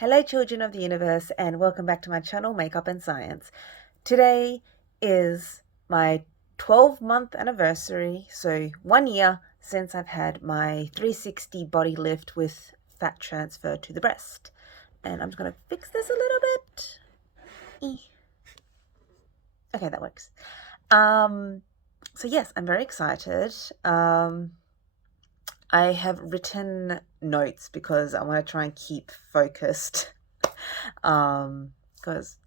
Hello children of the universe and welcome back to my channel Makeup and Science. Today is my 12-month anniversary, so 1 year since I've had my 360 body lift with fat transfer to the breast. And I'm just going to fix this a little bit. Okay, that works. So yes, I'm very excited. I have written notes because I want to try and keep focused because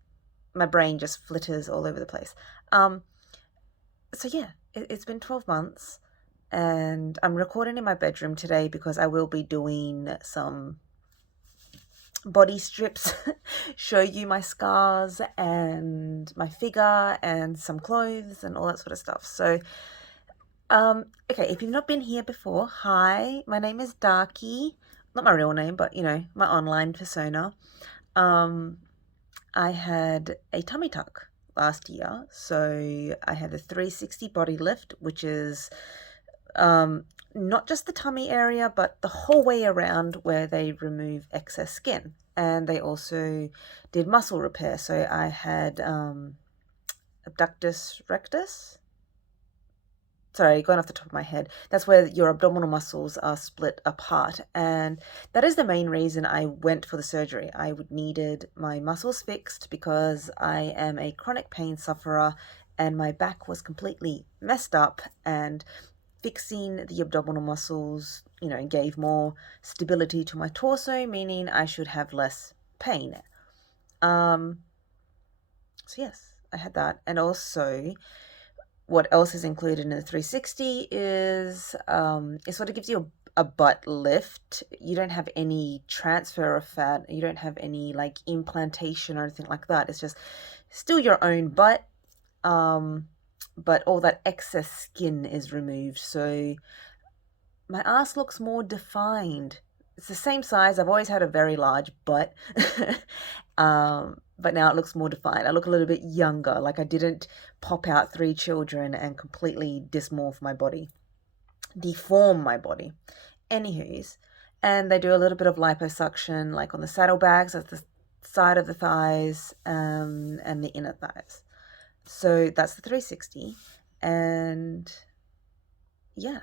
my brain just flitters all over the place. So yeah, it's been 12 months and I'm recording in my bedroom today because I will be doing some body strips, show you my scars and my figure and some clothes and all that sort of stuff. So okay, if you've not been here before, hi, my name is Darky. Not my real name, but, you know, my online persona. I had a tummy tuck last year, so I had the 360 body lift, which is not just the tummy area, but the whole way around where they remove excess skin. And they also did muscle repair, so I had abductus rectus. Sorry, going off the top of my head, that's where your abdominal muscles are split apart. And that is the main reason I went for the surgery. I needed my muscles fixed because I am a chronic pain sufferer and my back was completely messed up, and fixing the abdominal muscles, you know, gave more stability to my torso, meaning I should have less pain. So yes, I had that. And also, what else is included in the 360 is it sort of gives you a butt lift. You don't have any transfer of fat. You don't have any like implantation or anything like that. It's just still your own butt, but all that excess skin is removed. So my ass looks more defined. It's the same size. I've always had a very large butt. But now it looks more defined. I look a little bit younger, like I didn't pop out 3 children and completely dysmorph my body, deform my body. Anywho's, and they do a little bit of liposuction, like on the saddlebags at the side of the thighs and the inner thighs. So that's the 360. And yeah,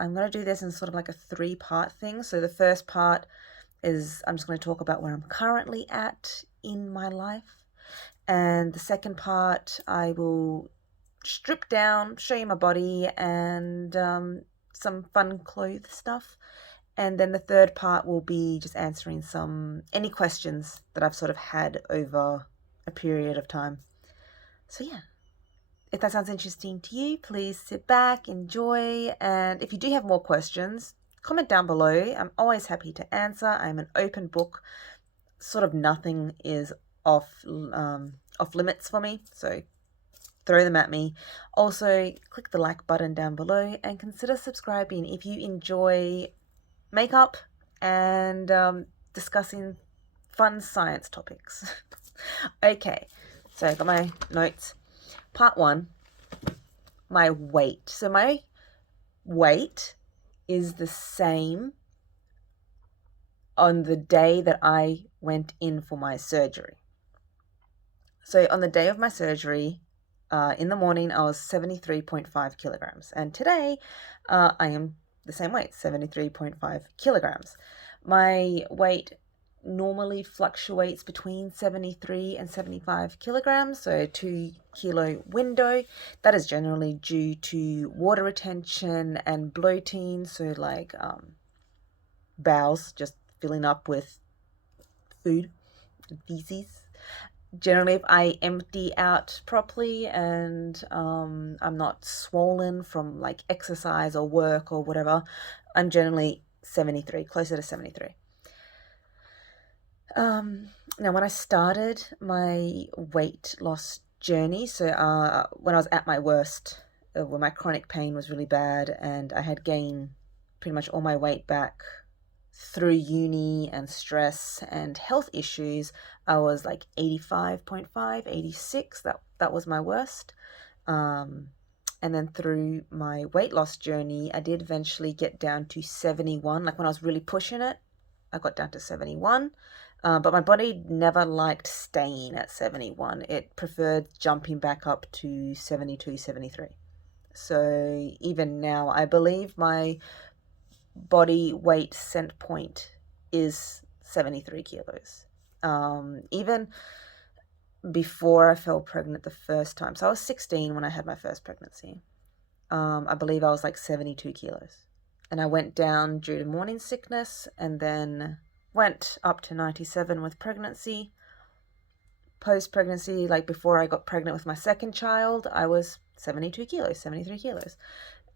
I'm going to do this in sort of like a 3-part thing. So the first part is I'm just going to talk about where I'm currently at in my life. And the second part, I will strip down, show you my body and some fun clothes stuff. And then the third part will be just answering any questions that I've sort of had over a period of time. So yeah, if that sounds interesting to you, please sit back, enjoy. And if you do have more questions, comment down below. I'm always happy to answer. I'm an open book. Sort of nothing is off limits for me, so throw them at me. Also, click the like button down below and consider subscribing if you enjoy makeup and discussing fun science topics. Okay, so I got my notes. Part 1, my weight. So my weight is the same on the day that I went in for my surgery. So on the day of my surgery, in the morning, I was 73.5 kilograms. And today, I am the same weight, 73.5 kilograms. My weight normally fluctuates between 73 and 75 kilograms, so a 2-kilo window. That is generally due to water retention and bloating, so like bowels just filling up with food and feces. Generally, if I empty out properly and I'm not swollen from like exercise or work or whatever, I'm generally 73, closer to 73. Now, when I started my weight loss journey, so when I was at my worst, when my chronic pain was really bad and I had gained pretty much all my weight back through uni and stress and health issues, I was like 85.5, 86. That was my worst. And then through my weight loss journey, I did eventually get down to 71. Like when I was really pushing it, I got down to 71. But my body never liked staying at 71. It preferred jumping back up to 72, 73. So even now, I believe my body weight cent point is 73 kilos. Even before I fell pregnant the first time. So I was 16 when I had my first pregnancy. I believe I was like 72 kilos. And I went down due to morning sickness and then went up to 97 with pregnancy. Post-pregnancy, like before I got pregnant with my second child, I was 72 kilos, 73 kilos.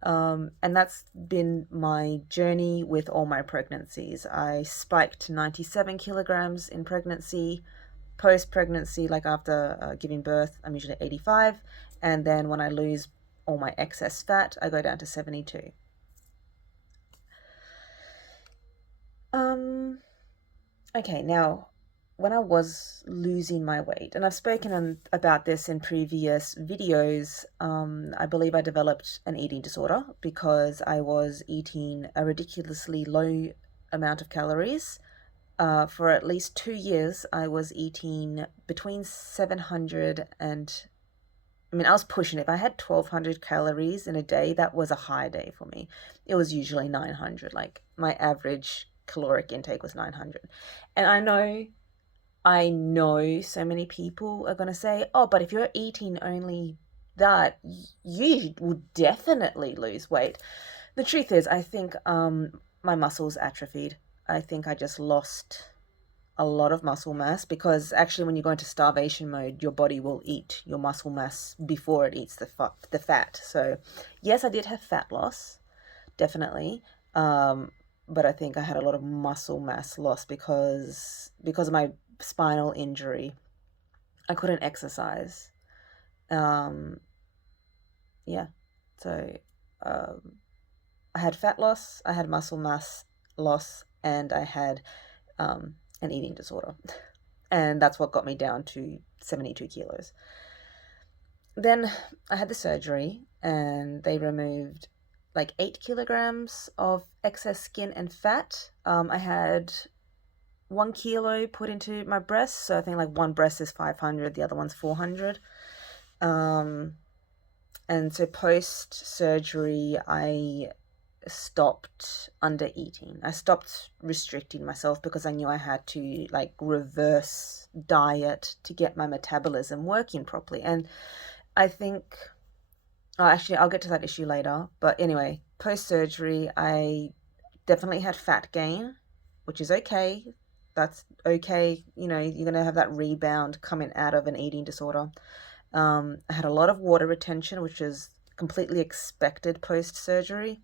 And that's been my journey with all my pregnancies. I spiked to 97 kilograms in pregnancy. Post-pregnancy, like after giving birth, I'm usually 85. And then when I lose all my excess fat, I go down to 72. Okay, now when I was losing my weight, and I've spoken about this in previous videos, I believe I developed an eating disorder because I was eating a ridiculously low amount of calories. For at least 2 years, I was eating between 700 and, I was pushing it. If I had 1,200 calories in a day, that was a high day for me. It was usually 900, like my average caloric intake was 900. And I know so many people are going to say, oh, but if you're eating only that, you would definitely lose weight. The truth is, I think my muscles atrophied. I think I just lost a lot of muscle mass because actually when you go into starvation mode, your body will eat your muscle mass before it eats the fat. So yes, I did have fat loss, definitely. But I think I had a lot of muscle mass loss because of my spinal injury. I couldn't exercise. Yeah, so I had fat loss, I had muscle mass loss, and I had an eating disorder. And that's what got me down to 72 kilos. Then I had the surgery and they removed like 8 kilograms of excess skin and fat. I had 1 kilo put into my breasts, so I think like one breast is 500, the other one's 400. And so post surgery, I stopped under eating. I stopped restricting myself because I knew I had to like reverse diet to get my metabolism working properly. And I think, actually, I'll get to that issue later. But anyway, post surgery, I definitely had fat gain, which is okay. That's okay. You're going to have that rebound coming out of an eating disorder. I had a lot of water retention, which is completely expected post surgery.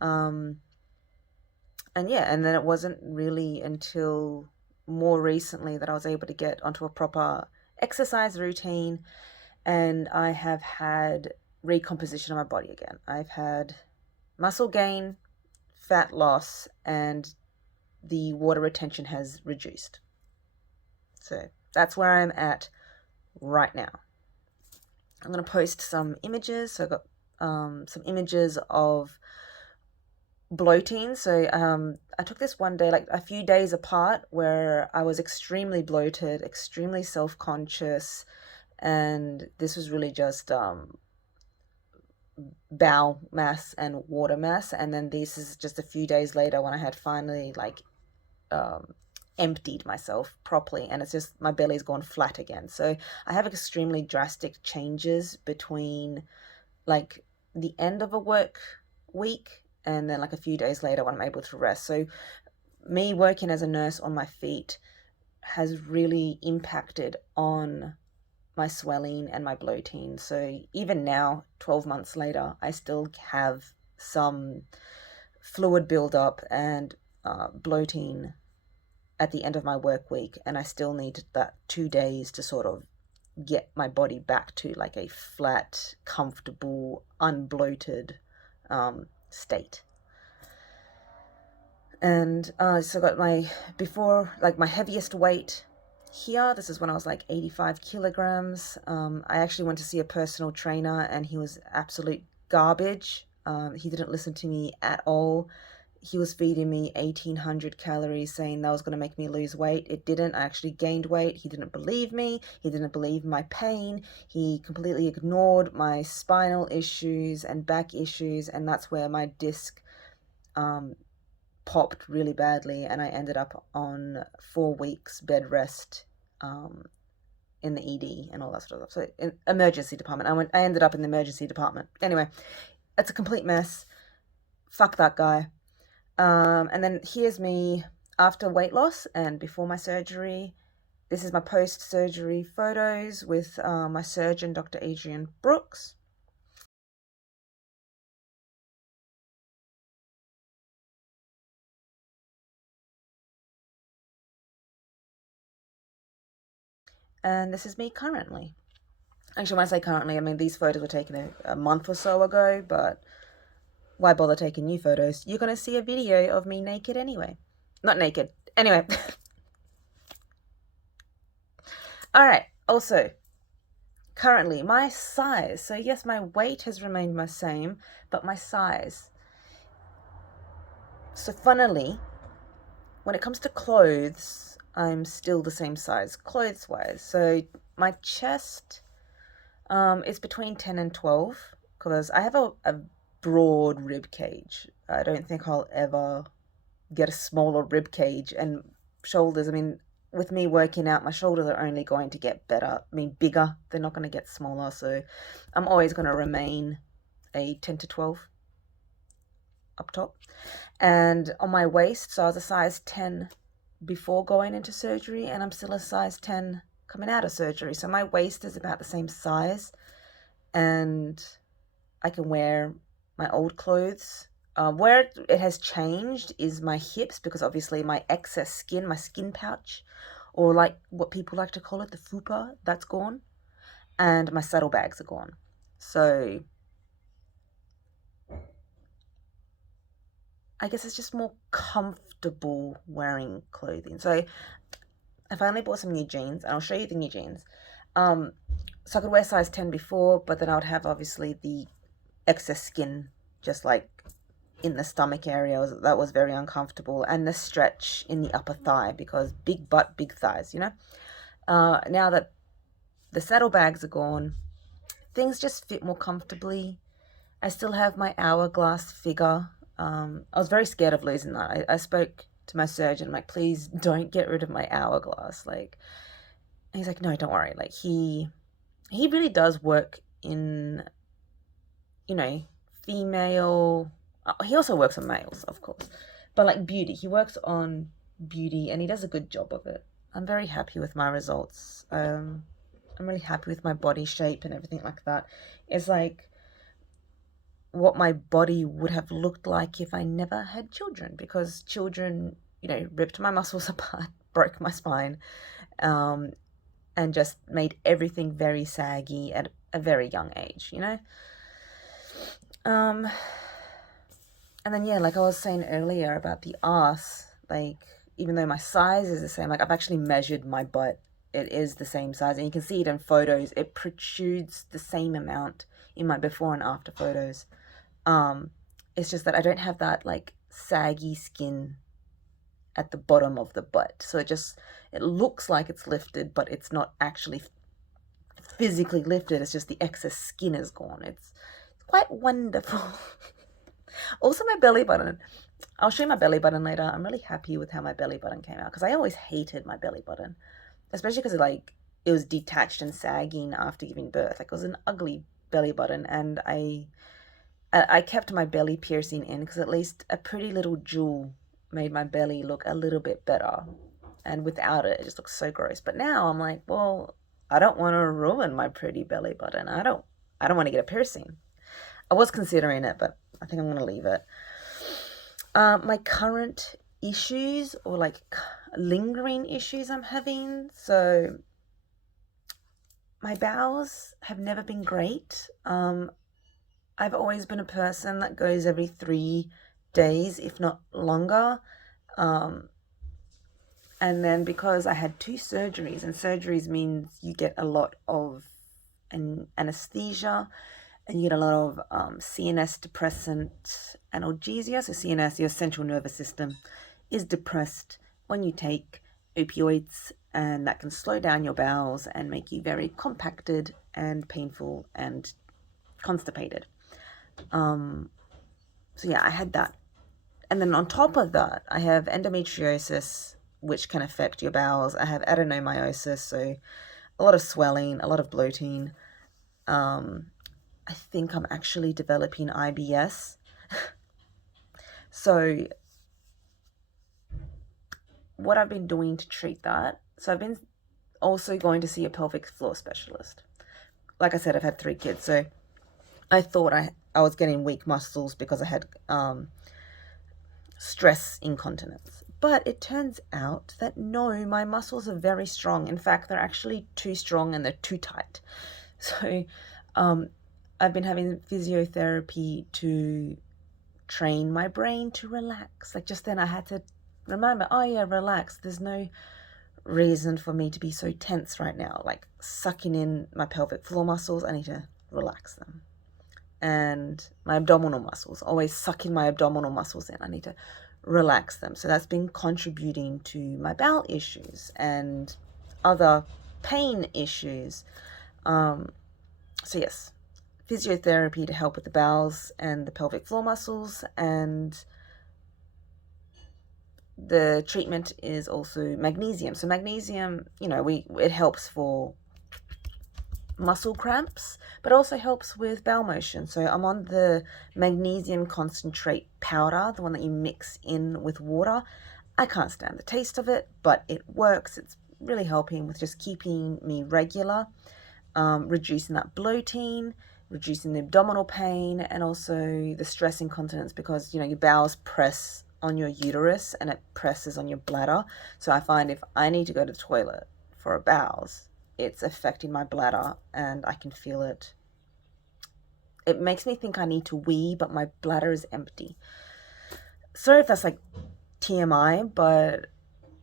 And then it wasn't really until more recently that I was able to get onto a proper exercise routine, and I have had recomposition of my body again. I've had muscle gain, fat loss, and the water retention has reduced. So that's where I'm at right now. I'm going to post some images. So I got some images of bloating. So I took this one day, like a few days apart, where I was extremely bloated, extremely self-conscious, and this was really just bowel mass and water mass. And then this is just a few days later when I had finally like emptied myself properly, and it's just my belly's gone flat again. So I have extremely drastic changes between like the end of a work week and then like a few days later when I'm able to rest. So me working as a nurse on my feet has really impacted on my swelling and my bloating. So even now, 12 months later, I still have some fluid buildup and bloating at the end of my work week, and I still need that 2 days to sort of get my body back to like a flat, comfortable, unbloated state. And so I got my heaviest weight here. This is when I was like 85 kilograms. I actually went to see a personal trainer and he was absolute garbage. He didn't listen to me at all. he was feeding me 1,800 calories, saying that was going to make me lose weight. It didn't. I actually gained weight. He didn't believe me. He didn't believe my pain. He completely ignored my spinal issues and back issues, and that's where my disc popped really badly, and I ended up on 4 weeks bed rest in the ED and all that sort of stuff. So in emergency department. I ended up in the emergency department. Anyway, it's a complete mess. Fuck that guy. And then here's me after weight loss and before my surgery. This is my post-surgery photos with my surgeon, Dr. Adrian Brooks. And this is me currently. Actually, when I say currently, I mean these photos were taken a month or so ago, but why bother taking new photos? You're going to see a video of me naked anyway. Not naked. Anyway. Alright, also, currently, my size. So yes, my weight has remained the same, but my size. So funnily, when it comes to clothes, I'm still the same size, clothes-wise. So my chest is between 10 and 12, because I have a broad rib cage. I don't think I'll ever get a smaller rib cage. And shoulders, I mean, with me working out, my shoulders are only going to get better. I mean, bigger. They're not going to get smaller. So I'm always going to remain a 10 to 12 up top. And on my waist, so I was a size 10 before going into surgery, and I'm still a size 10 coming out of surgery. So my waist is about the same size, and I can wear my old clothes. Where it has changed is my hips, because obviously my excess skin, my skin pouch, or like what people like to call it, the fupa, that's gone, and my saddlebags are gone. So I guess it's just more comfortable wearing clothing. So I finally bought some new jeans, and I'll show you the new jeans. So I could wear size 10 before, but then I would have obviously the excess skin just like in the stomach area. That was very uncomfortable, and the stretch in the upper thigh, because big butt, big thighs, you know. Now that the saddlebags are gone, things just fit more comfortably. I still have my hourglass figure. I was very scared of losing that. I spoke to my surgeon, like, please don't get rid of my hourglass. Like, and he's like, no, don't worry. Like, he really does work in, you know, female. He also works on males, of course, but like beauty. He works on beauty, and he does a good job of it. I'm very happy with my results. I'm really happy with my body shape and everything like that. It's like what my body would have looked like if I never had children, because children, you know, ripped my muscles apart, broke my spine, and just made everything very saggy at a very young age, you know. And then, yeah, like I was saying earlier about the arse, like, even though my size is the same, like, I've actually measured my butt. It is the same size, and you can see it in photos. It protrudes the same amount in my before and after photos. It's just that I don't have that, like, saggy skin at the bottom of the butt. So it looks like it's lifted, but it's not actually physically lifted. It's just the excess skin is gone. It's quite wonderful. Also, my belly button. I'll show you my belly button later. I'm really happy with how my belly button came out, because I always hated my belly button, especially because it was detached and sagging after giving birth. Like, it was an ugly belly button, and I kept my belly piercing in, because at least a pretty little jewel made my belly look a little bit better, and without it, it just looks so gross. But now I'm like, well, I don't want to ruin my pretty belly button. I don't want to get a piercing. I was considering it, but I think I'm going to leave it. My current issues, or like lingering issues I'm having. So my bowels have never been great. I've always been a person that goes every 3 days, if not longer. And then because I had 2 surgeries, and surgeries means you get a lot of anesthesia, and you get a lot of CNS depressant analgesia. So CNS, your central nervous system, is depressed when you take opioids, and that can slow down your bowels and make you very compacted and painful and constipated. So yeah, I had that. And then on top of that, I have endometriosis, which can affect your bowels. I have adenomyosis, so a lot of swelling, a lot of bloating. I think I'm actually developing IBS. So what I've been doing to treat that, so I've been also going to see a pelvic floor specialist. Like I said, I've had 3 kids, so I thought I was getting weak muscles because I had stress incontinence. But it turns out that no, my muscles are very strong. In fact, they're actually too strong and they're too tight. So I've been having physiotherapy to train my brain to relax. Like just then I had to remember, oh yeah, relax. There's no reason for me to be so tense right now. Like sucking in my pelvic floor muscles, I need to relax them. And my abdominal muscles, always sucking my abdominal muscles in, I need to relax them. So that's been contributing to my bowel issues and other pain issues. So yes, physiotherapy to help with the bowels and the pelvic floor muscles, and the treatment is also magnesium. So magnesium, you know, it helps for muscle cramps, but also helps with bowel motion. So I'm on the magnesium concentrate powder, the one that you mix in with water. I can't stand the taste of it, but it works. It's really helping with just keeping me regular, reducing that bloating, reducing the abdominal pain, and also the stress incontinence, because, you know, your bowels press on your uterus and it presses on your bladder. So I find if I need to go to the toilet for a bowels, it's affecting my bladder and I can feel it. It makes me think I need to wee, but my bladder is empty. Sorry if that's like TMI, but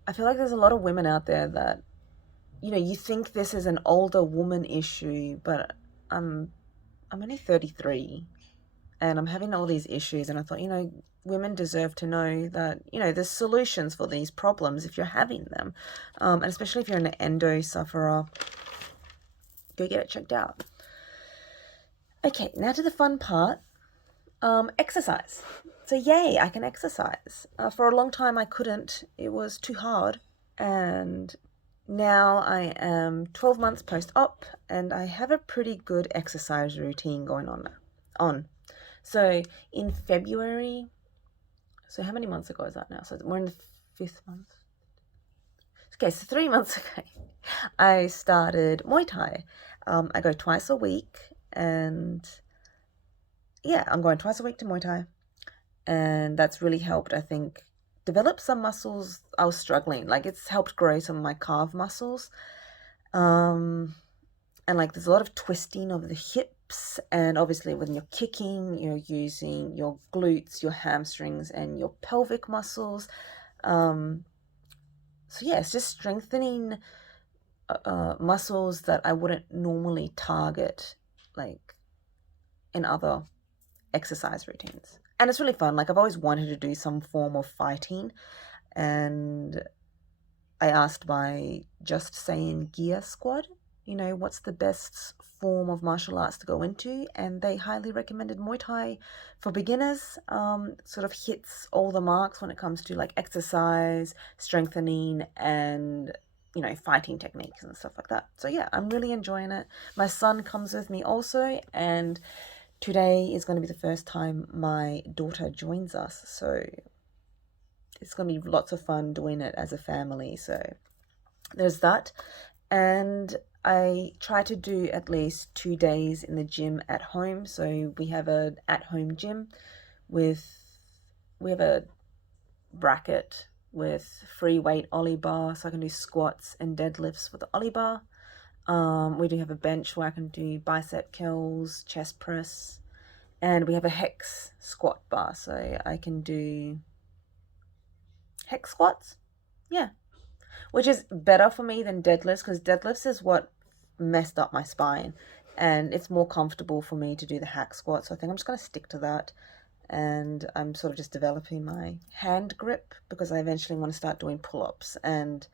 I feel like there's a lot of women out there that, you know, you think this is an older woman issue, but I'm only 33 and I'm having all these issues, and I thought, you know, women deserve to know that, you know, there's solutions for these problems if you're having them, and especially if you're an endo sufferer, go get it checked out. Okay, now to the fun part, exercise. So yay, I can exercise. For a long time I couldn't, it was too hard, and now I am 12 months post-op and I have a pretty good exercise routine going on. So in February, so how many months ago is that now? So we're in the 5th month. Okay, so 3 months ago, I started Muay Thai. I go twice a week, and yeah, I'm going twice a week to Muay Thai, and that's really helped, I think, develop some muscles I was struggling. Like it's helped grow some of my calf muscles, and like there's a lot of twisting of the hips, and obviously when you're kicking, you're using your glutes, your hamstrings, and your pelvic muscles. So yeah, it's just strengthening muscles that I wouldn't normally target, like in other exercise routines. And it's really fun. Like I've always wanted to do some form of fighting, and I asked my Just Saying Gear squad, you know, what's the best form of martial arts to go into, and they highly recommended Muay Thai for beginners. Sort of hits all the marks when it comes to like exercise, strengthening, and, you know, fighting techniques and stuff like that. So yeah, I'm really enjoying it. My son comes with me also, and today is going to be the first time my daughter joins us, so it's going to be lots of fun doing it as a family. So there's that. And I try to do at least 2 days in the gym at home. So we have an at-home gym we have a bracket with free weight ollie bar, so I can do squats and deadlifts with the ollie bar. We do have a bench where I can do bicep curls, chest press, and we have a hex squat bar, so I can do hex squats. Yeah, which is better for me than deadlifts, because deadlifts is what messed up my spine. and it's more comfortable for me to do the hack squat, so I think I'm just going to stick to that. And I'm sort of just developing my hand grip because I eventually want to start doing pull-ups, and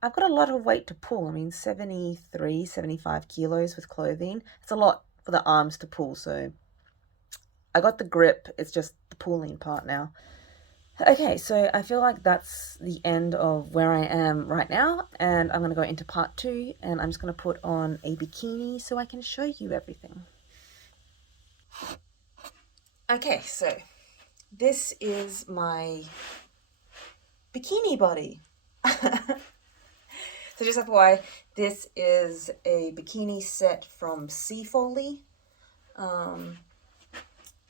I've got a lot of weight to pull. I mean, 73, 75 kilos with clothing. It's a lot for the arms to pull, so I got the grip. It's just the pulling part now. Okay, so I feel like that's the end of where I am right now, and I'm going to go into part 2, and I'm just going to put on a bikini so I can show you everything. Okay, so this is my bikini body. So just FYI, this is a bikini set from Seafoley. And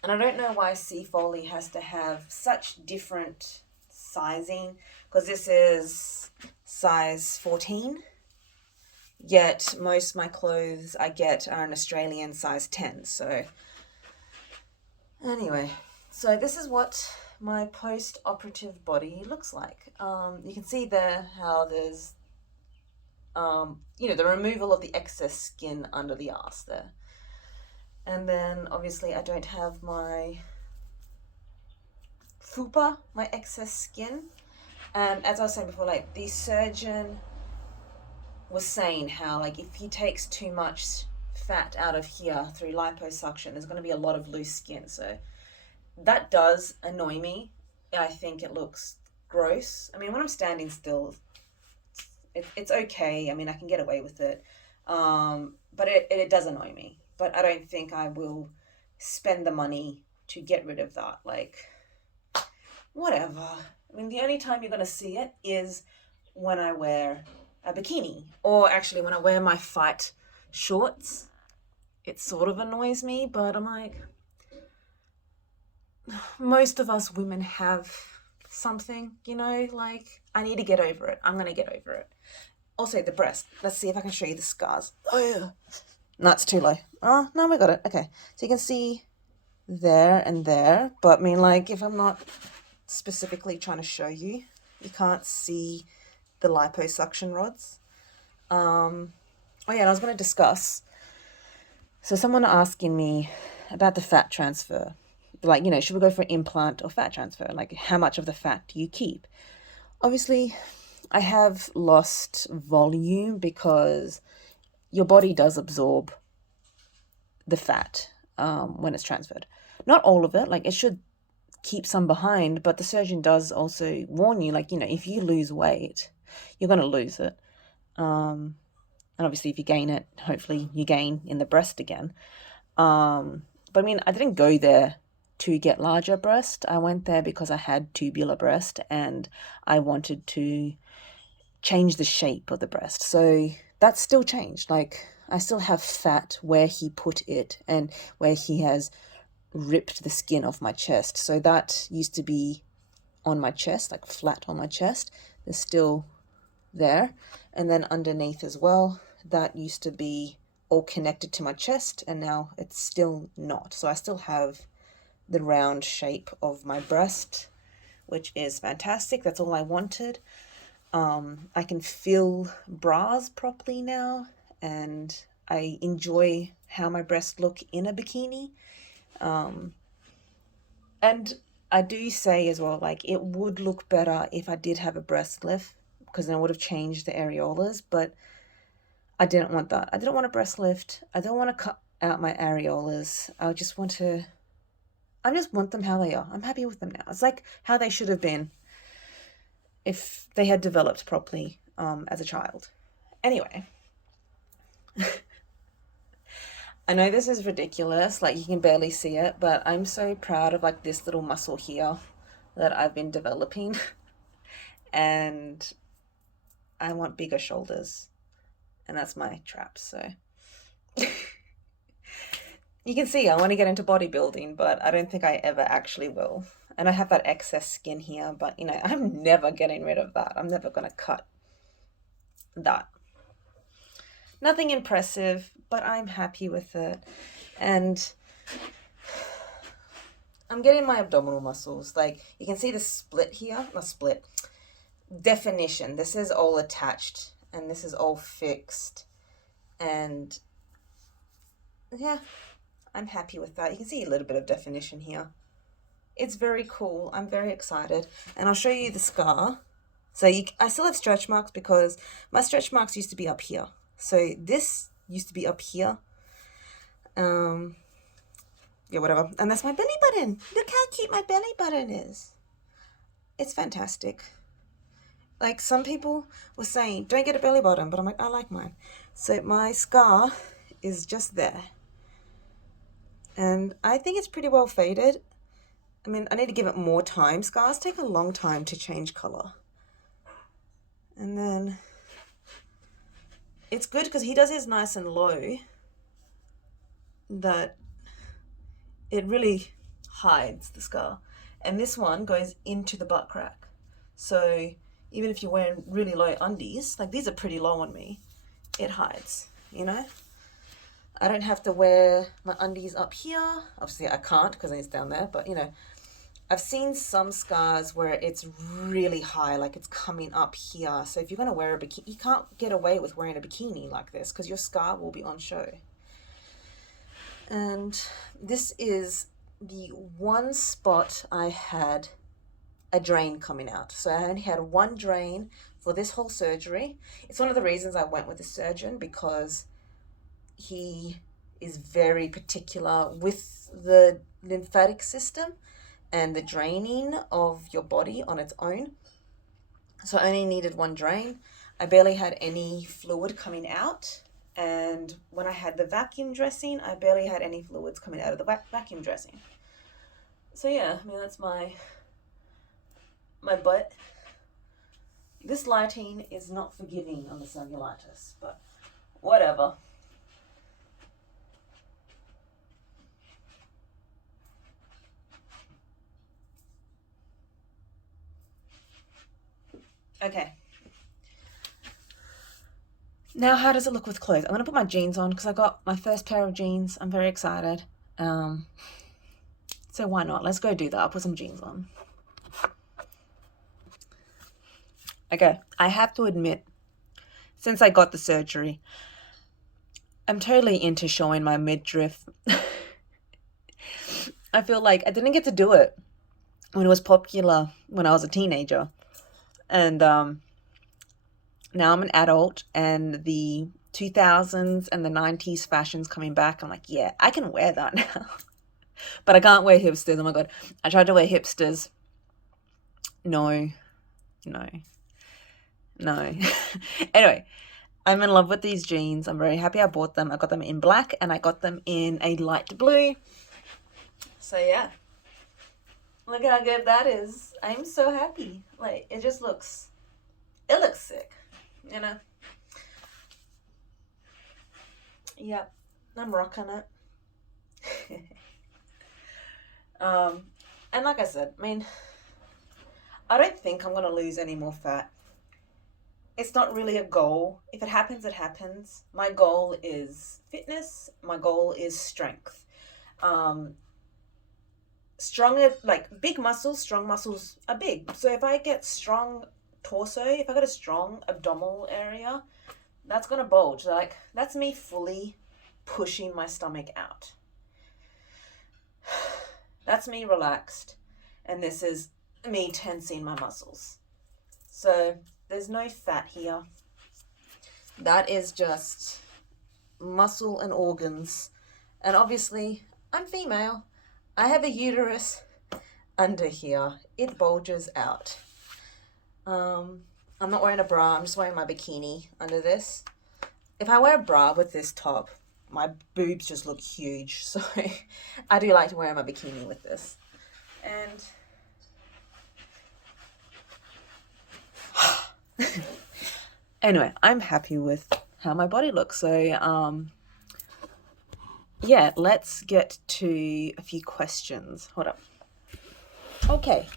I don't know why Seafoley has to have such different sizing, because this is size 14, yet most of my clothes I get are an Australian size 10. So anyway, so this is what my post-operative body looks like. You can see there how there's the removal of the excess skin under the arse there. And then obviously I don't have my fupa, my excess skin. And as I was saying before, like, the surgeon was saying how, like, if he takes too much fat out of here through liposuction, there's going to be a lot of loose skin. So that does annoy me. I think it looks gross. I mean, when I'm standing still, it's okay. I mean, I can get away with it. But it does annoy me. But I don't think I will spend the money to get rid of that. Like, whatever. I mean, the only time you're going to see it is when I wear a bikini. Or actually when I wear my fight shorts. It sort of annoys me, but I'm like, most of us women have something, like, I need to get over it. I'm going to get over it. Also, the breast. Let's see if I can show you the scars. Oh, yeah. No, it's too low. Oh, no, we got it. Okay. So you can see there and there. But, I mean, like, if I'm not specifically trying to show you, you can't see the liposuction rods. Oh, yeah, and I was going to discuss. So someone asking me about the fat transfer. Like, should we go for implant or fat transfer? Like, how much of the fat do you keep? Obviously, I have lost volume because your body does absorb the fat when it's transferred. Not all of it, like, it should keep some behind, but the surgeon does also warn you, like, if you lose weight, you're going to lose it. And obviously, if you gain it, hopefully you gain in the breast again. But I mean, I didn't go there to get larger breast. I went there because I had tubular breast and I wanted to change the shape of the breast. So that's still changed. Like, I still have fat where he put it and where he has ripped the skin off my chest. So that used to be on my chest, like flat on my chest. There's still there. And then underneath as well, that used to be all connected to my chest, and now it's still not. So I still have the round shape of my breast, which is fantastic. That's all I wanted. I can fill bras properly now, and I enjoy how my breasts look in a bikini. And I do say as well, like, it would look better if I did have a breast lift, because then I would have changed the areolas, but I didn't want that. I didn't want a breast lift. I don't want to cut out my areolas. I just want them how they are. I'm happy with them now. It's like how they should have been if they had developed properly as a child. Anyway. I know this is ridiculous, like, you can barely see it, but I'm so proud of, like, this little muscle here that I've been developing. And I want bigger shoulders. And that's my trap, so. You can see I want to get into bodybuilding, but I don't think I ever actually will. And I have that excess skin here, but, I'm never getting rid of that. I'm never going to cut that. Nothing impressive, but I'm happy with it. And I'm getting my abdominal muscles. Like, you can see the split here. Not split. Definition. This is all attached, and this is all fixed. And yeah, I'm happy with that. You can see a little bit of definition here. It's very cool. I'm very excited. And I'll show you the scar. So I still have stretch marks because my stretch marks used to be up here. So this used to be up here. Yeah, whatever. And that's my belly button. Look how cute my belly button is. It's fantastic. Like, some people were saying, don't get a belly button, but I'm like, I like mine. So my scar is just there. And I think it's pretty well faded. I mean, I need to give it more time. Scars take a long time to change color. And then it's good because he does his nice and low, that it really hides the scar. And this one goes into the butt crack. So even if you're wearing really low undies, like these are pretty low on me, it hides, you know? I don't have to wear my undies up here. Obviously I can't because it's down there, but you know, I've seen some scars where it's really high, like it's coming up here. So if you're going to wear a bikini, you can't get away with wearing a bikini like this because your scar will be on show. And this is the one spot I had a drain coming out. So I only had one drain for this whole surgery. It's one of the reasons I went with the surgeon, because he is very particular with the lymphatic system and the draining of your body on its own. So I only needed one drain. I barely had any fluid coming out. And when I had the vacuum dressing, I barely had any fluids coming out of the vacuum dressing. So yeah, I mean, that's my butt. This lighting is not forgiving on the cellulitis, but whatever. Okay. Now, how does it look with clothes? I'm going to put my jeans on because I got my first pair of jeans. I'm very excited. So why not? Let's go do that. I'll put some jeans on. Okay, I have to admit, since I got the surgery, I'm totally into showing my midriff. I feel like I didn't get to do it when it was popular when I was a teenager. And now I'm an adult, and the 2000s and the 90s fashion's coming back. I'm like, yeah, I can wear that now. But I can't wear hipsters. Oh my God. I tried to wear hipsters. No. Anyway, I'm in love with these jeans. I'm very happy I bought them. I got them in black and I got them in a light blue. So yeah. Look how good that is. I'm so happy. Like, it looks sick, you know? Yep, I'm rocking it. And like I said, I mean, I don't think I'm going to lose any more fat. It's not really a goal. If it happens, it happens. My goal is fitness. My goal is strength. Stronger, like big muscles, strong muscles are big. So if I get strong torso, if I got a strong abdominal area, that's going to bulge. Like, that's me fully pushing my stomach out. That's me relaxed. And this is me tensing my muscles. So there's no fat here. That is just muscle and organs. And obviously, I'm female. I have a uterus under here. It bulges out. I'm not wearing a bra. I'm just wearing my bikini under this. If I wear a bra with this top, my boobs just look huge. So I do like to wear my bikini with this. And anyway, I'm happy with how my body looks. So yeah, let's get to a few questions. Hold up. Okay,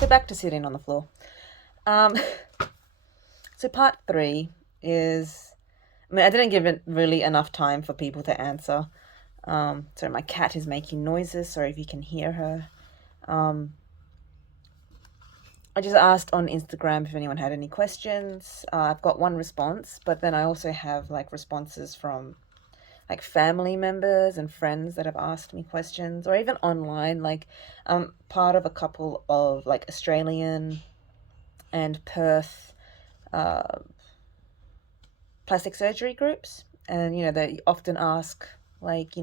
so back to sitting on the floor. So part 3 is, I mean, I didn't give it really enough time for people to answer. So my cat is making noises. Sorry if you can hear her. I just asked on Instagram if anyone had any questions. I've got one response, but then I also have like responses from like family members and friends that have asked me questions, or even online. Like I'm part of a couple of like Australian and Perth uh, plastic surgery groups, and they often ask, like,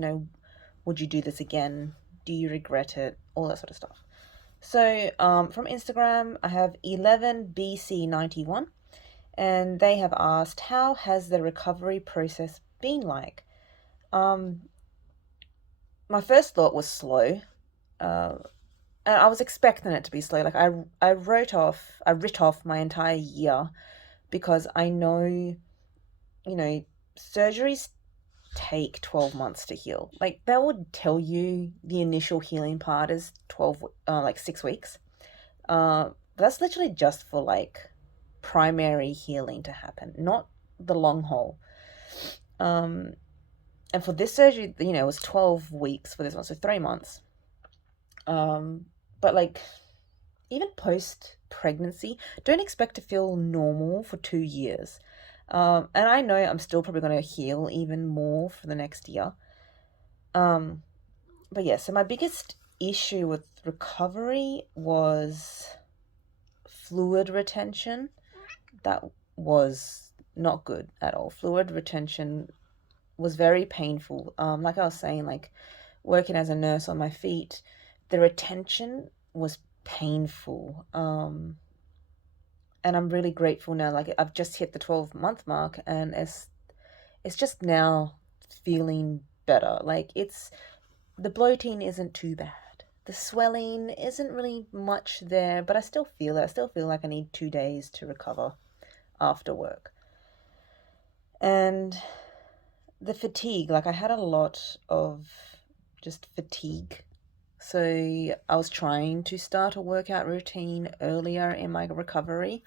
would you do this again? Do you regret it? All that sort of stuff. So from Instagram, I have 11BC91, and they have asked, how has the recovery process been like? My first thought was slow, uh, and I was expecting it to be slow. Like I writ off my entire year because I know, surgeries take 12 months to heal. Like they would tell you the initial healing part is 6 weeks. That's literally just for like primary healing to happen, not the long haul. And for this surgery, it was 12 weeks for this one, so 3 months. But like even post pregnancy, don't expect to feel normal for 2 years. And I know I'm still probably going to heal even more for the next year. But yeah, so my biggest issue with recovery was fluid retention. That was not good at all. Fluid retention was very painful. Like I was saying, like working as a nurse on my feet, the retention was painful. And I'm really grateful now. Like I've just hit the 12-month mark, and it's just now feeling better. Like the bloating isn't too bad. The swelling isn't really much there, but I still feel it. I still feel like I need 2 days to recover after work. And the fatigue, like I had a lot of just fatigue. So I was trying to start a workout routine earlier in my recovery,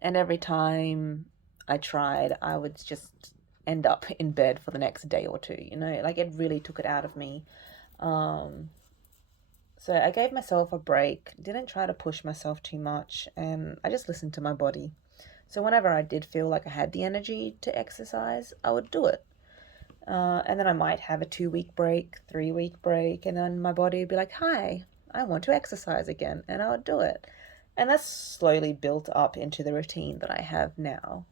and every time I tried, I would just end up in bed for the next day or two, like it really took it out of me. So I gave myself a break, didn't try to push myself too much, and I just listened to my body. So whenever I did feel like I had the energy to exercise, I would do it. And then I might have a 2-week break, 3-week break, and then my body would be like, hi, I want to exercise again, and I would do it. And that's slowly built up into the routine that I have now.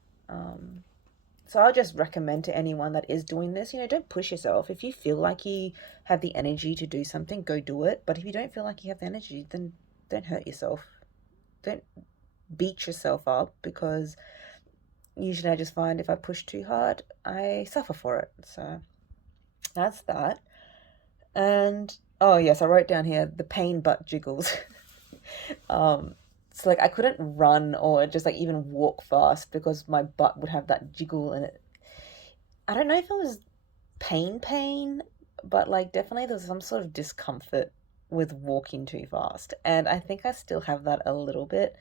So I'll just recommend to anyone that is doing this, don't push yourself. If you feel like you have the energy to do something, go do it. But if you don't feel like you have the energy, then don't hurt yourself. Don't beat yourself up, because usually I just find if I push too hard, I suffer for it. So that's that. And oh yes, I wrote down here the pain butt jiggles. So like I couldn't run or just like even walk fast because my butt would have that jiggle in it. I don't know if it was pain, but like definitely there was some sort of discomfort with walking too fast. And I think I still have that a little bit.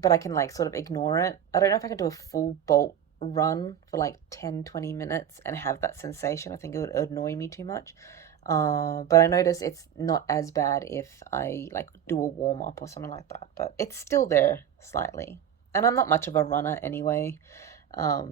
But I can like sort of ignore it. I don't know if I could do a full bolt run for like 10-20 minutes and have that sensation. I think it would annoy me too much. But I notice it's not as bad if I like do a warm up or something like that, but it's still there slightly. And I'm not much of a runner anyway. Yeah,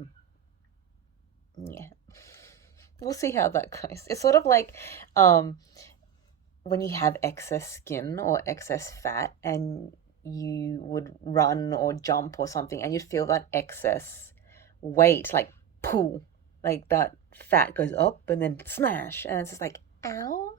we'll see how that goes. It's sort of like when you have excess skin or excess fat and you would run or jump or something and you'd feel that excess weight like pull, like that fat goes up and then smash, and it's just like, ow.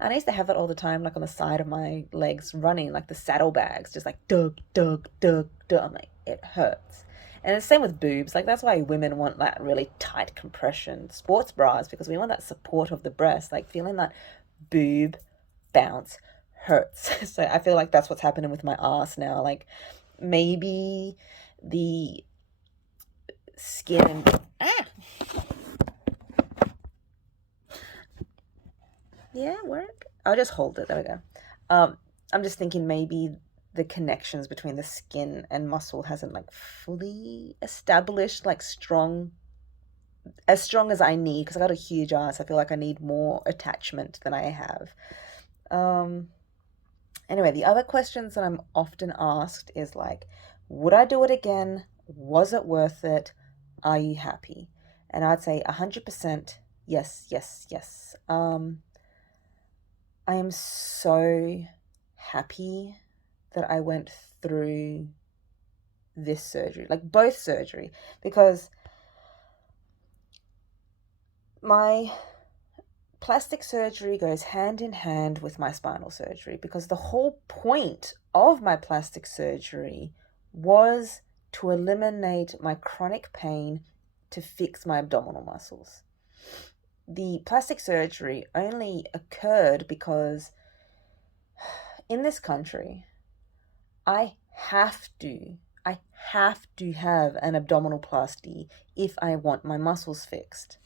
And I used to have that all the time, like on the side of my legs running, like the saddlebags, just like dug, dug, dug, dug. I'm like, it hurts. And it's the same with boobs. Like that's why women want that really tight compression sports bras, because we want that support of the breast, like feeling that boob bounce hurts. So I feel like that's what's happening with my ass now. Like maybe the skin yeah, work. I'll just hold it. There we go. I'm just thinking maybe the connections between the skin and muscle hasn't like fully established, like as strong as I need, because I got a huge ass. I feel like I need more attachment than I have. Anyway, the other questions that I'm often asked is like, would I do it again? Was it worth it? Are you happy? And I'd say 100% yes, yes, yes. I am so happy that I went through this surgery, like both surgery, because my plastic surgery goes hand in hand with my spinal surgery, because the whole point of my plastic surgery was to eliminate my chronic pain, to fix my abdominal muscles. The plastic surgery only occurred because in this country, I have to have an abdominoplasty if I want my muscles fixed.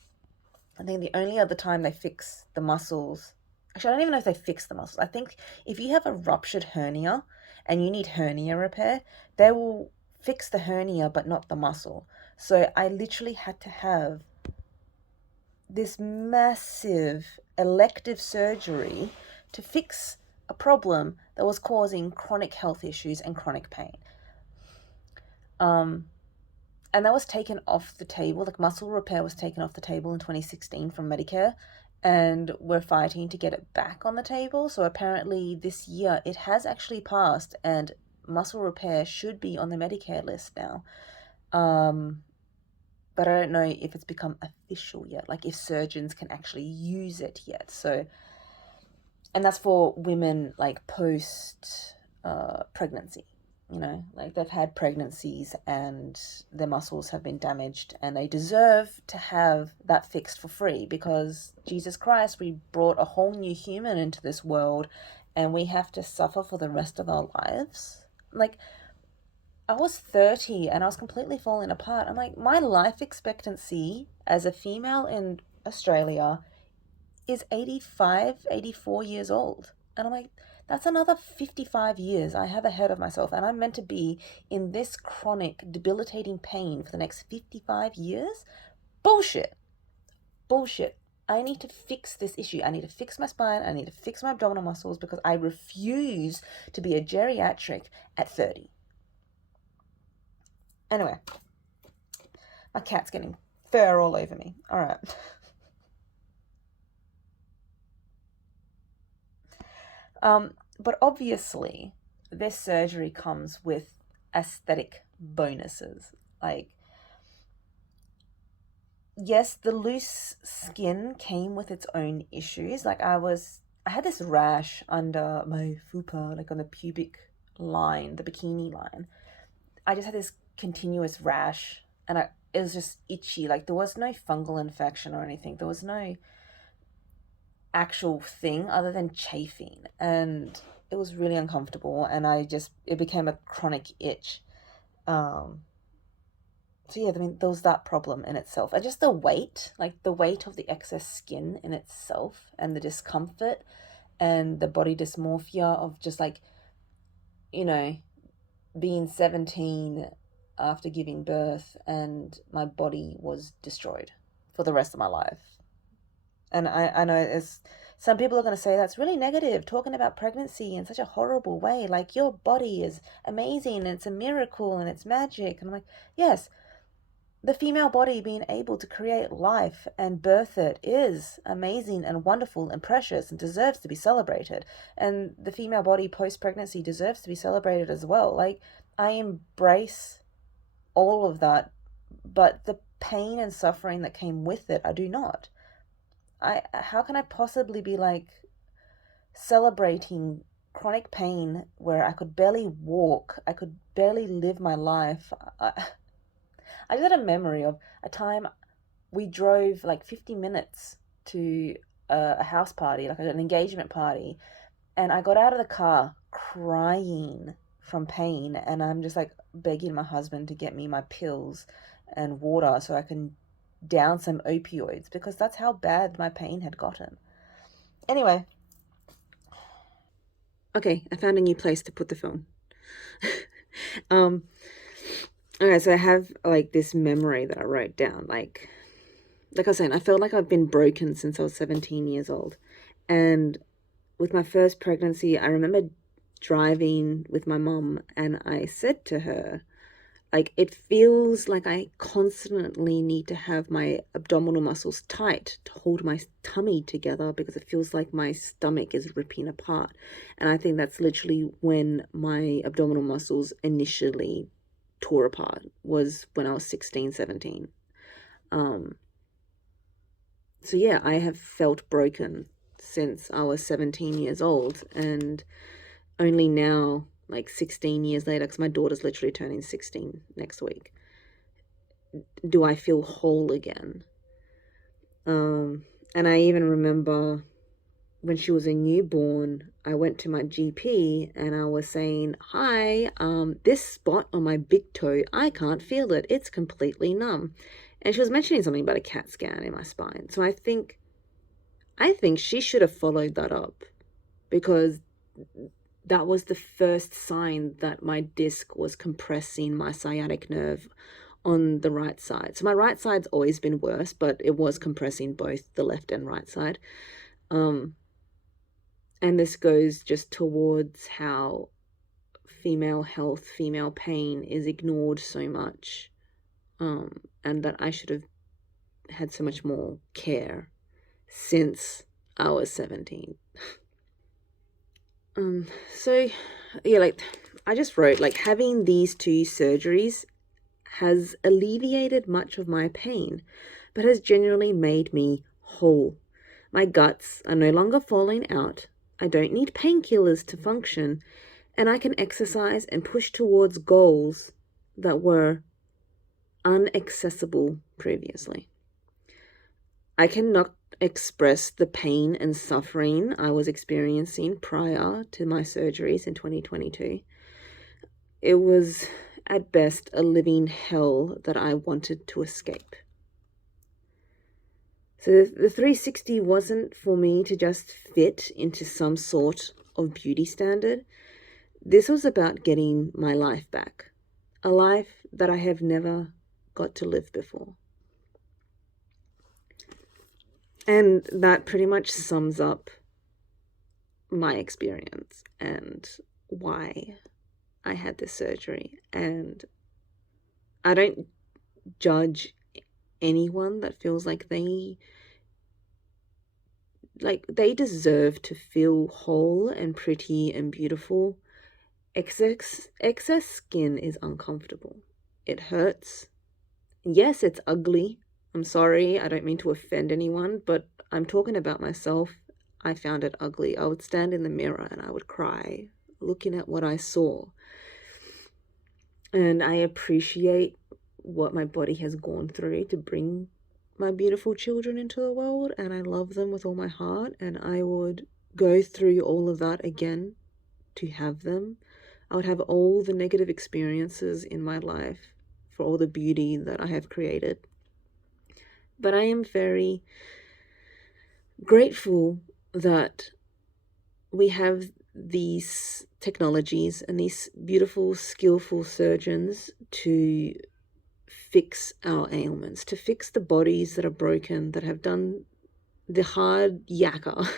I think the only other time they fix the muscles, actually, I don't even know if they fix the muscles. I think if you have a ruptured hernia and you need hernia repair, they will fix the hernia but not the muscle. So I literally had to have this massive elective surgery to fix a problem that was causing chronic health issues and chronic pain. And that was taken off the table. Like, muscle repair was taken off the table in 2016 from Medicare, and we're fighting to get it back on the table. So apparently this year it has actually passed, and muscle repair should be on the Medicare list now. But I don't know if it's become official yet, like if surgeons can actually use it yet. So, and that's for women like post pregnancy, you know, like they've had pregnancies and their muscles have been damaged, and they deserve to have that fixed for free, because Jesus Christ, we brought a whole new human into this world and we have to suffer for the rest of our lives. Like, I was 30 and I was completely falling apart. I'm like, my life expectancy as a female in Australia is 85, 84 years old. And I'm like, that's another 55 years I have ahead of myself. And I'm meant to be in this chronic, debilitating pain for the next 55 years? Bullshit. Bullshit. I need to fix this issue. I need to fix my spine. I need to fix my abdominal muscles, because I refuse to be a geriatric at 30. Anyway, my cat's getting fur all over me. All right. But obviously, this surgery comes with aesthetic bonuses. Like, yes, the loose skin came with its own issues. Like, I had this rash under my fupa, like on the pubic line, the bikini line. I just had this continuous rash, and it was just itchy. Like, there was no fungal infection or anything. There was no actual thing other than chafing, and it was really uncomfortable, and it became a chronic itch. So yeah, I mean, there was that problem in itself, and just the weight of the excess skin in itself, and the discomfort and the body dysmorphia of just, like, you know, being 17 after giving birth, and my body was destroyed for the rest of my life. And I know some people are going to say that's really negative, talking about pregnancy in such a horrible way. Like, your body is amazing, and it's a miracle, and it's magic. And I'm like, yes, the female body being able to create life and birth it is amazing and wonderful and precious and deserves to be celebrated. And the female body post-pregnancy deserves to be celebrated as well. Like, I embrace all of that, but the pain and suffering that came with it, I do not. How can I possibly be, like, celebrating chronic pain where I could barely walk, I could barely live my life? I just had a memory of a time we drove like 50 minutes to a house party, like an engagement party, and I got out of the car crying from pain, and I'm just like begging my husband to get me my pills and water so I can down some opioids, because that's how bad my pain had gotten. Anyway, okay, I found a new place to put the phone. Okay, so I have like this memory that I wrote down. Like I was saying, I felt like I've been broken since I was 17 years old. And with my first pregnancy, I remember driving with my mom, and I said to her, Like, it feels like I constantly need to have my abdominal muscles tight to hold my tummy together, because it feels like my stomach is ripping apart. And I think that's literally when my abdominal muscles initially tore apart, was when I was 16, 17. So yeah, I have felt broken since I was 17 years old, and only now, like 16 years later, because my daughter's literally turning 16 next week, do I feel whole again. And I even remember when she was a newborn, I went to my GP and I was saying, hi, this spot on my big toe, I can't feel it. It's completely numb. And she was mentioning something about a CAT scan in my spine. So I think she should have followed that up, because that was the first sign that my disc was compressing my sciatic nerve on the right side. So my right side's always been worse, but it was compressing both the left and right side. And this goes just towards how female health, female pain is ignored so much, and that I should have had so much more care since I was 17. So yeah, like I just wrote, like, having these 2 surgeries has alleviated much of my pain, but has genuinely made me whole. My guts are no longer falling out. I don't need painkillers to function, and I can exercise and push towards goals that were inaccessible previously. I cannot express the pain and suffering I was experiencing prior to my surgeries in 2022. It was, at best, a living hell that I wanted to escape. So the 360 wasn't for me to just fit into some sort of beauty standard. This was about getting my life back, a life that I have never got to live before. And that pretty much sums up my experience and why I had this surgery. And I don't judge anyone that feels like they deserve to feel whole and pretty and beautiful. Excess skin is uncomfortable. It hurts. Yes, it's ugly. I'm sorry, I don't mean to offend anyone, but I'm talking about myself. I found it ugly. I would stand in the mirror and I would cry looking at what I saw. And I appreciate what my body has gone through to bring my beautiful children into the world, and I love them with all my heart, and I would go through all of that again to have them. I would have all the negative experiences in my life for all the beauty that I have created. But I am very grateful that we have these technologies and these beautiful, skillful surgeons to fix our ailments, to fix the bodies that are broken, that have done the hard yakka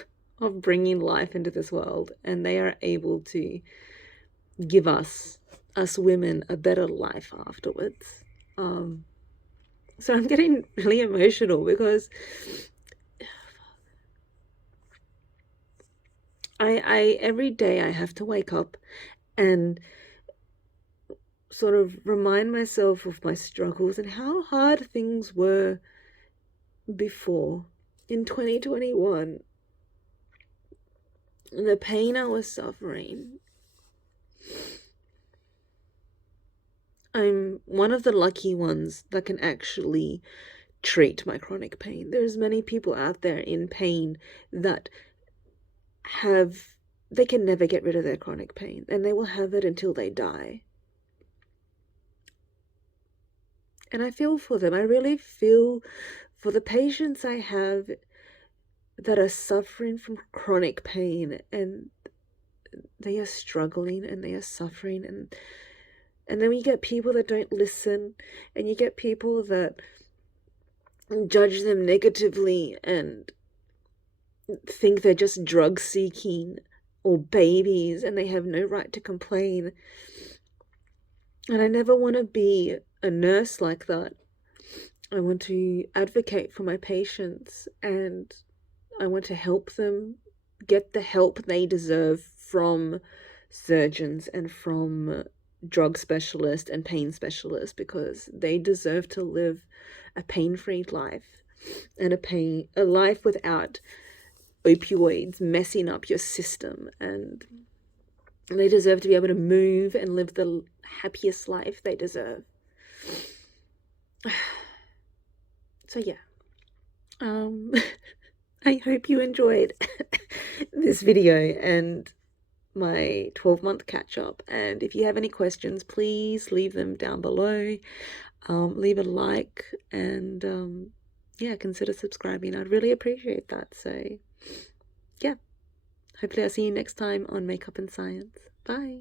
of bringing life into this world, and they are able to give us women, a better life afterwards. So I'm getting really emotional because I every day I have to wake up and sort of remind myself of my struggles and how hard things were before in 2021, and the pain I was suffering. I'm one of the lucky ones that can actually treat my chronic pain. There's many people out there in pain that they can never get rid of their chronic pain, and they will have it until they die. And I feel for them. I really feel for the patients I have that are suffering from chronic pain, and they are struggling and they are suffering, and then you get people that don't listen, and you get people that judge them negatively and think they're just drug seeking or babies and they have no right to complain. And I never want to be a nurse like that. I want to advocate for my patients, and I want to help them get the help they deserve from surgeons and from drug specialists and pain specialists, because they deserve to live a pain-free life and a life without opioids messing up your system, and they deserve to be able to move and live the happiest life they deserve. So yeah, I hope you enjoyed this video and my 12-month catch-up, and if you have any questions, please leave them down below. Leave a like, and yeah, consider subscribing. I'd really appreciate that. So yeah, hopefully I'll see you next time on Makeup and Science. Bye.